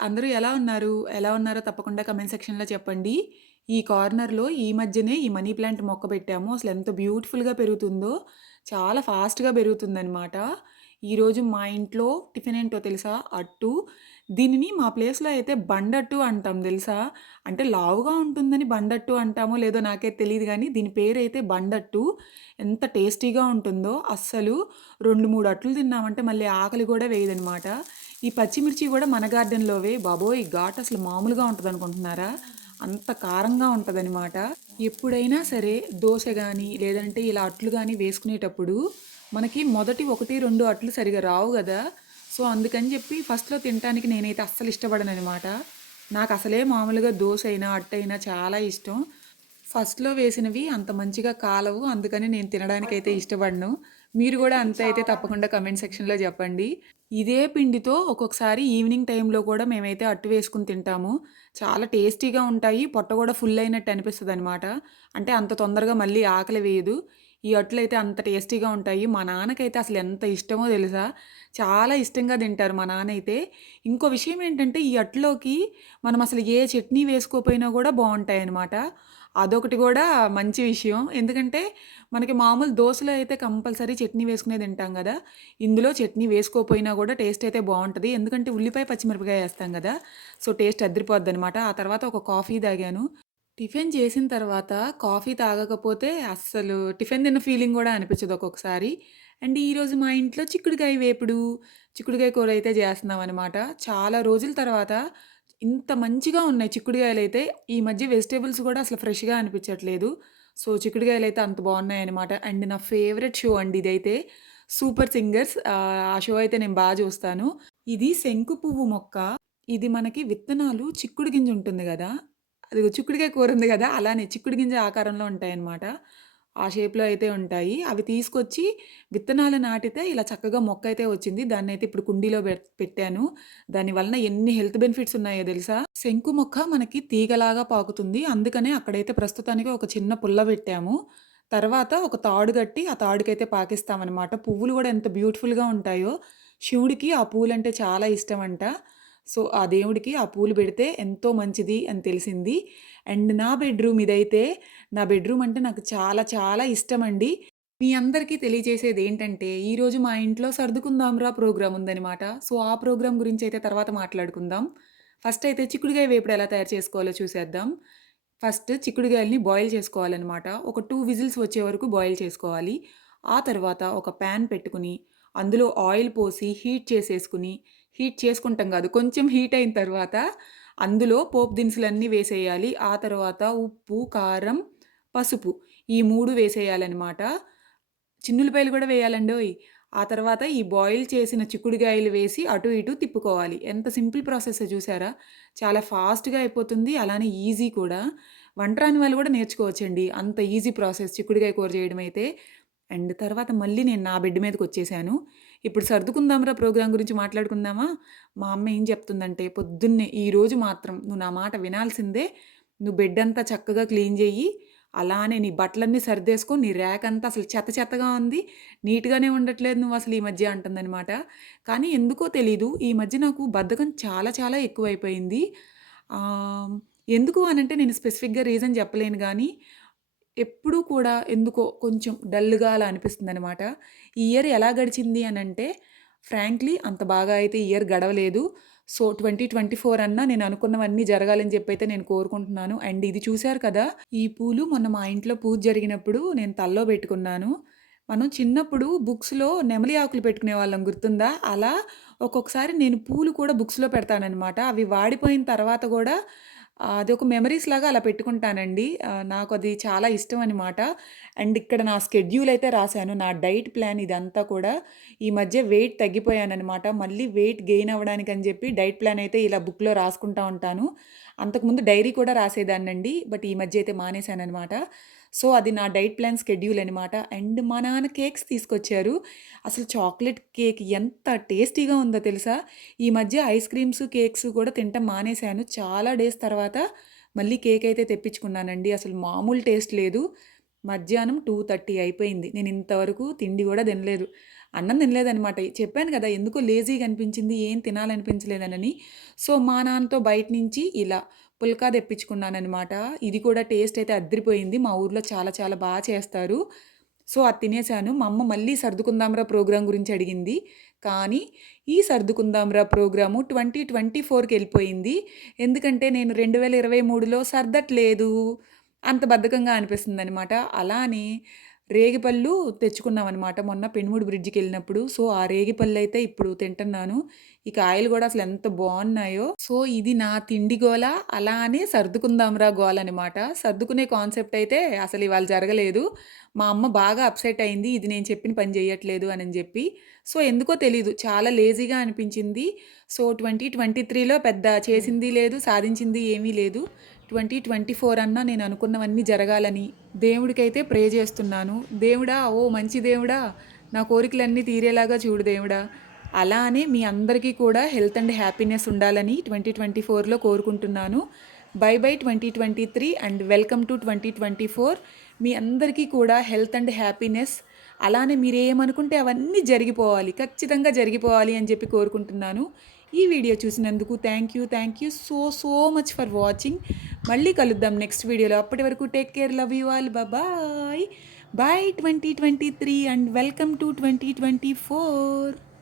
అందరూ ఎలా ఉన్నారు? ఎలా ఉన్నారో తప్పకుండా కామెంట్ సెక్షన్‌లో చెప్పండి. ఈ కార్నర్‌లో ఈ మధ్యనే ఈ మనీ ప్లాంట్ మొక్క పెట్టాము. అసలెంత బ్యూటిఫుల్‌గా పెరుగుతుందో. చాలా ఫాస్ట్‌గా పెరుగుతుందనమాట. ఈరోజు మా ఇంట్లో టిఫిన్ ఏంటో తెలుసా? అట్టు. దీనిని మా ప్లేస్‌లో అయితే బండట్టు అంటాం తెలుసా? అంటే లావుగా ఉంటుందని బండట్టు అంటామో లేదో నాకైతే తెలీదు గానీ, దీని పేరైతే బండట్టు. ఎంత టేస్టీగా ఉంటుందో అస్సలు 2, 3 అట్లు తిన్నామంటే మళ్ళీ ఆకలి గూడా వేయదనమాట. ఈ పచ్చిమిర్చి గూడా మన గార్డెన్‌లోవే. బాబోయ్! ఘాటు అసలు మామూలుగా ఉంటదనుకుంటున్నారా? అంత కారంగా ఉంటదనమాట. ఎప్పుడైనా సరే దోస గానీ, లేదంటే ఇలా అట్లు గానీ వేసుకునేటప్పుడు మనకి మొదటి 1, 2 అట్లు సరిగ్గా రావు గదా! సో, అందుకని జెప్పి ఫస్ట్‌లో తినటానికి నేనైతే అస్సలు ఇష్టపడననమాట. నాకసలే మామూలుగా దోసైనా, అట్టైనా చాలా ఇష్టం. ఫస్ట్‌లో వేసినవి అంత మంచిగా కాలవు. అందుకని నేను తినడానికైతే ఇష్టపడను. మీరు గూడా అంతే అయితే తప్పకుండా కామెంట్ సెక్షన్‌లో జెప్పండి. ఇదే పిండితో ఒక్కొక్కసారి ఈవినింగ్ టైంలో కూడా మేమైతే అట్టు వేసుకొని తింటాము. చాలా టేస్టీగా ఉంటాయి. పొట్ట గూడా ఫుల్ అయినట్టు అనిపిస్తదనమాట. అంటే అంత తొందరగా మళ్ళీ ఆకలి వేయదు. ఈ అట్లయితే అంత టేస్టీగా ఉంటాయి. మా నాన్నకైతే అసలు ఎంత ఇష్టమో తెలుసా? చాలా ఇష్టంగా తింటారు మా నాన్నయితే. ఇంకో విషయం ఏంటంటే ఈ అట్టులోకి మనం అసలు ఏ చట్నీ వేసుకోపోయినా గూడా బావుంటాయనమాట. అదొకటి గూడా మంచి విషయం. ఎందుకంటే మనకి మామూలు దోసలో అయితే కంపల్సరీ చట్నీ వేసుకునే తింటాం గదా! ఇందులో చట్నీ వేసుకోపోయినా గూడా టేస్ట్ అయితే బావుంటది. ఎందుకంటే ఉల్లిపాయ, పచ్చిమిరపకాయ ఏస్తాం గదా! సో, టేస్ట్ అదిరిపోద్దనమాట. ఆ తర్వాత ఒక కాఫీ తాగాను. టిఫిన్ చేసిన తర్వాత కాఫీ తాగకపోతే అస్సలు టిఫిన్ తిన్న ఫీలింగ్ గూడా అనిపించదు ఒక్కొక్కసారి. అండ్ ఈరోజు మా ఇంట్లో చిక్కుడుకాయ వేపుడు, చిక్కుడుకాయ కూర అయితే చేస్తున్నామనమాట. చాలా రోజుల తర్వాత ఇంత మంచిగా ఉన్నాయి చిక్కుడుకాయలైతే. ఈ మధ్య వెజిటబుల్స్ గూడా అసలు ఫ్రెష్‌గా అనిపించట్లేదు. సో, చిక్కుడుకాయలైతే అంత బావున్నాయనమాట. అండ్ నా ఫేవరెట్ షో అండి ఇదైతే. 'సూపర్ సింగర్స్' ఆ షో అయితే నేను చూస్తాను. ఇది శంకు పువ్వు మొక్క. ఇది మనకి విత్తనాలు చిక్కుడు గింజ ఉంటుంది గదా! అదిగో చిక్కుడుకాయ కూర ఉంది గదా! అలానే చిక్కుడు గింజ ఆకారంలో ఉంటాయన్నమాట. ఆ షేప్‌లో అయితే ఉంటాయి. అవి తీసుకొచ్చి విత్తనాలు నాటితే ఇలా చక్కగా మొక్కయితే వచ్చింది. దాన్నయితే ఇప్పుడు కుండీలో పెట్టాను. దాని వలన ఎన్ని హెల్త్ బెనిఫిట్స్ ఉన్నాయో తెలుసా? శంకు మొక్క మనకి తీగలాగా పాకుతుంది. అందుకనే అక్కడైతే ప్రస్తుతానికి ఒక చిన్న పుల్ల పెట్టాము. తర్వాత ఒక తాడు గట్టి ఆ తాడుకైతే పాకిస్తామనమాట. పువ్వులు గూడా ఎంత బ్యూటిఫుల్‌గా ఉంటాయో. శివుడికి ఆ పూలంటే చాలా ఇష్టమంట. సో, ఆ దేవుడికి ఆ పూలు పెడితే ఎంతో మంచిది అని తెలిసింది. అండ్ నా బెడ్‌రూమ్ ఇదైతే. నా బెడ్‌రూమ్ అంటే నాకు చాలా చాలా ఇష్టమండి. మీ అందరికీ తెలియజేసేదేంటంటే, ఈరోజు మా ఇంట్లో సర్దుకుందాంరా ప్రోగ్రామ్ ఉందనమాట. సో, ఆ ప్రోగ్రామ్ గురించయితే తర్వాత మాట్లాడుకుందాం. ఫస్ట్ అయితే చిక్కుడుగాయ వేపుడు ఎలా తయారు చేసుకోవాలో చూసేద్దాం. ఫస్ట్ చిక్కుడుగాయలని బాయిల్ చేసుకోవాలనమాట. ఒక 2 విజిల్స్ వచ్చే వరకు బాయిల్ చేసుకోవాలి. ఆ తర్వాత ఒక పాన్ పెట్టుకొని, అందులో ఆయిల్ పోసి హీట్ చేసేసుకొని, హీట్ చేసుకుంటాం గాదు. కొంచెం హీట్ అయిన తర్వాత అందులో పోపు దినుసులన్నీ వేసేయాలి. ఆ తర్వాత ఉప్పు, కారం, పసుపు ఈ 3 వేసేయాలనమాట. చిన్నుల్లిపాయలు గూడా వేయాలండోయ్! ఆ తర్వాత ఈ బాయిల్ చేసిన చిక్కుడుగాయలు వేసి అటు ఇటు తిప్పుకోవాలి. ఎంత సింపుల్ ప్రాసెస్సో చూసారా? చాలా ఫాస్ట్‌గా అయిపోతుంది. అలానే ఈజీ కూడా. వంట రాని వాళ్ళు గూడా నేర్చుకోవచ్చండి. అంత ఈజీ ప్రాసెస్ చిక్కుడుగాయ కూర చేయడం అయితే. అండ్ తర్వాత మళ్ళీ నేను నా బెడ్ మీదకొచ్చేసాను. ఇప్పుడు సర్దుకుందాంరా ప్రోగ్రామ్ గురించి మాట్లాడుకుందామా? మా అమ్మ ఏం చెప్తుందంటే, పొద్దున్నే ఈరోజు మాత్రం నువ్వు నా మాట వినాల్సిందే. నువ్వు బెడ్డంతా చక్కగా క్లీన్ చెయ్యి. అలానే నీ బట్టలన్నీ సర్దేసుకో. నీ ర్యాకంతా అసలు చెత్త చెత్తగా ఉంది. నీట్‌గానే ఉండట్లేదు నువ్వసలు ఈ మధ్య అంటుందనమాట. కానీ ఎందుకో తెలీదు. ఈ మధ్య నాకు బద్ధకం చాలా చాలా ఎక్కువైపోయింది. ఆహ్, ఎందుకు అనంటే నేను స్పెసిఫిక్‌గా రీజన్ చెప్పలేను గానీ, ఎప్పుడూ కూడా ఎందుకో కొంచెం డల్‌గా అలా అనిపిస్తుందనమాట. ఈ ఇయర్ ఎలా గడిచింది అనంటే, ఫ్రాంక్లీ అంత బాగా అయితే ఈ ఇయర్ గడవలేదు. సో, 2024 అన్నా నేను అనుకున్నవన్నీ జరగాలని చెప్పైతే నేను కోరుకుంటున్నాను. అండ్ ఇది చూసారు కదా! ఈ పూలు మొన్న మా ఇంట్లో పూజ జరిగినప్పుడు నేను తలలో పెట్టుకున్నాను. మనం చిన్నప్పుడు బుక్స్‌లో నెమలి ఆకులు పెట్టుకునేవాళ్ళం గుర్తుందా? అలా ఒక్కొక్కసారి నేను పూలు కూడా బుక్స్‌లో పెడతాననమాట. అవి వాడిపోయిన తర్వాత గూడా అదొక మెమరీస్‌లాగా అలా పెట్టుకుంటానండి. నాకది చాలా ఇష్టం అనమాట. అండ్ ఇక్కడ నా స్కెడ్యూల్ అయితే రాసాను. నా డైట్ ప్లాన్ ఇదంతా కూడా. ఈ మధ్య వెయిట్ తగ్గిపోయాననమాట. మళ్ళీ వెయిట్ గెయిన్ అవ్వడానికని జెప్పి డైట్ ప్లాన్ అయితే ఇలా బుక్‌లో రాసుకుంటా ఉంటాను. అంతకుముందు డైరీ కూడా రాసేదాన్నండి. బట్ ఈ మధ్య అయితే మానేశాననమాట. సో, అది నా డైట్ ప్లాన్ స్కెడ్యూల్ అనమాట. అండ్ మా నాన్న కేక్స్ తీసుకొచ్చారు. అసలు చాక్లెట్ కేక్ ఎంత టేస్టీగా ఉందో తెలుసా? ఈ మధ్య ఐస్ క్రీమ్స్, కేక్స్ కూడా తినటం మానేశాను. చాలా డేస్ తర్వాత మళ్ళీ కేక్ అయితే తెప్పించుకున్నానండి. అసలు మామూలు టేస్ట్ లేదు. మధ్యాహ్నం 2:30 అయిపోయింది. నేను ఇంతవరకు తిండి గూడా తినలేదు. అన్నం తినలేదనమాట. చెప్పాను కదా! ఎందుకో లేజీగా అనిపించింది. ఏం తినాలనిపించలేదనని. సో, మా నాన్నతో బయట నుంచి ఇలా పుల్కా తెప్పించుకున్నాననమాట. ఇది కూడా టేస్ట్ అయితే అద్దిరిపోయింది. మా ఊర్లో చాలా చాలా చేస్తారు. సో, అది తినేసాను. మా అమ్మ మళ్ళీ సర్దుకుందాంరా ప్రోగ్రామ్ గురించి అడిగింది. కానీ ఈ సర్దుకుందాంరా ప్రోగ్రాము 2024కెళ్ళిపోయింది. ఎందుకంటే నేను 2023లో సర్దట్లేదు. అంత బద్ధకంగా అనిపిస్తుందనమాట. అలా అని రేగిపళ్ళు తెచ్చుకున్నామనమాట మొన్న పెనుముడి బ్రిడ్జికెళ్ళినప్పుడు. సో, ఆ రేగిపళ్ళైతే ఇప్పుడు తింటున్నాను. ఈ కాయలు గూడా అసలెంత బావున్నాయో. సో, ఇది నా తిండి గోల. అలా అని సర్దుకుందాంరా గోలనమాట. సర్దుకునే కాన్సెప్ట్ అయితే అసలివాళ జరగలేదు. మా అమ్మ బాగా అప్సెట్ అయింది. ఇది నేను చెప్పిన పని జెయ్యట్లేదు అనని జెప్పి. సో, ఎందుకో తెలీదు. చాలా లేజీగా అనిపించింది. సో, 2023లో పెద్ద చేసింది లేదు, సాధించింది ఏమీ లేదు. 2024 అన్నా నేను అనుకున్నవన్నీ జరగాలని దేవుడికైతే ప్రే చేస్తున్నాను. దేవుడా! ఓ మంచి దేవుడా! నా కోరికలన్నీ తీరేలాగా చూడు దేవుడా! అలా అని మీ అందరికీ కూడా హెల్త్ అండ్ హ్యాపీనెస్ ఉండాలని 2024లో కోరుకుంటున్నాను. By by 2023 and welcome to 2024. మీ అందరికీ కూడా హెల్త్ అండ్ హ్యాపీనెస్ అలానే మీరేమనుకుంటే అవన్నీ జరిగిపోవాలి. ఖచ్చితంగా జరిగిపోవాలి అని చెప్పి కోరుకుంటున్నాను. ఈ వీడియో చూసినందుకు thank you so much for watching. మళ్ళీ కలుద్దాం నెక్స్ట్ వీడియోలో. అప్పటి వరకు take care, love you all, bye. Bye 2023 and welcome to 2024.